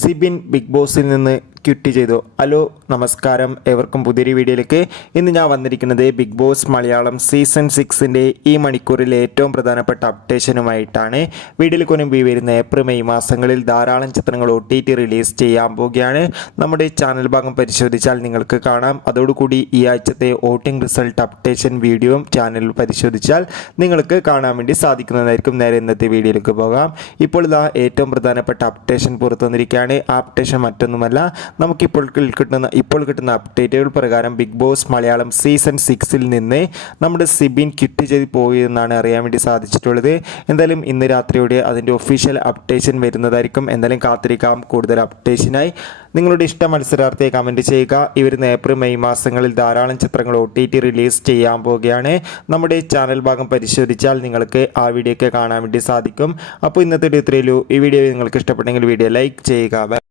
Sibin big ബോസിൽ നിന്ന് quit ചെയ്തു. ഹലോ നമസ്കാരം. ഏവർക്കും പുതിയൊരു വീഡിയോയിലേക്ക് ഇന്ന് ഞാൻ വന്നിരിക്കുന്നത് ബിഗ് ബോസ് മലയാളം സീസൺ സിക്സിന്റെ ഈ മണിക്കൂറിലെ ഏറ്റവും പ്രധാനപ്പെട്ട അപ്ഡേഷനുമായിട്ടാണ് വീഡിയോയിൽ കൊനുമ്പി വരുന്ന ഏപ്രിൽ മെയ് മാസങ്ങളിൽ ധാരാളം ചിത്രങ്ങൾ ഒ ടി ടി റിലീസ് ചെയ്യാൻ പോവുകയാണ്. നമ്മുടെ ചാനൽ ഭാഗം പരിശോധിച്ചാൽ നിങ്ങൾക്ക് കാണാം. അതോടുകൂടി ഈ ആഴ്ചത്തെ വോട്ടിംഗ് റിസൾട്ട് അപ്ഡേഷൻ വീഡിയോയും ചാനൽ പരിശോധിച്ചാൽ നിങ്ങൾക്ക് കാണാൻ വേണ്ടി സാധിക്കുന്നതായിരിക്കും. നേരെ ഇന്നത്തെ വീഡിയോയിലേക്ക് പോകാം. ഇപ്പോൾ ഇതാ ഏറ്റവും പ്രധാനപ്പെട്ട അപ്ഡേഷൻ പുറത്തു വന്നിരിക്കുകയാണ് ആ അപ്ഡേഷൻ മറ്റൊന്നുമല്ല. നമുക്കിപ്പോൾ കിട്ടുന്ന ഇപ്പോൾ കിട്ടുന്ന അപ്ഡേറ്റുകൾ പ്രകാരം ബിഗ് ബോസ് മലയാളം സീസൺ സിക്സിൽ നിന്ന് നമ്മുടെ സിബിൻ കിറ്റ് ചെയ്ത് പോയി എന്നാണ് അറിയാൻ വേണ്ടി സാധിച്ചിട്ടുള്ളത്. എന്തായാലും ഇന്ന് രാത്രിയോടെ അതിന്റെ ഒഫീഷ്യൽ അപ്ഡേഷൻ വരുന്നതായിരിക്കും. എന്തായാലും കാത്തിരിക്കാം. കൂടുതൽ അപ്ഡേഷനായി നിങ്ങളുടെ ഇഷ്ട മത്സരാർത്ഥിയെ കമന്റ് ചെയ്യുക. വരുന്ന ഏപ്രിൽ മെയ് മാസങ്ങളിൽ ധാരാളം ചിത്രങ്ങൾ ഒ ടി ടി റിലീസ് ചെയ്യാൻ പോവുകയാണ്. നമ്മുടെ ചാനൽ ഭാഗം പരിശോധിച്ചാൽ നിങ്ങൾക്ക് ആ വീഡിയോ ഒക്കെ കാണാൻ വേണ്ടി സാധിക്കും. അപ്പോൾ ഇന്നത്തെ ഇത്രയുള്ളൂ ഈ വീഡിയോ നിങ്ങൾക്ക് ഇഷ്ടപ്പെട്ടെങ്കിൽ വീഡിയോ ലൈക്ക് ചെയ്യുക.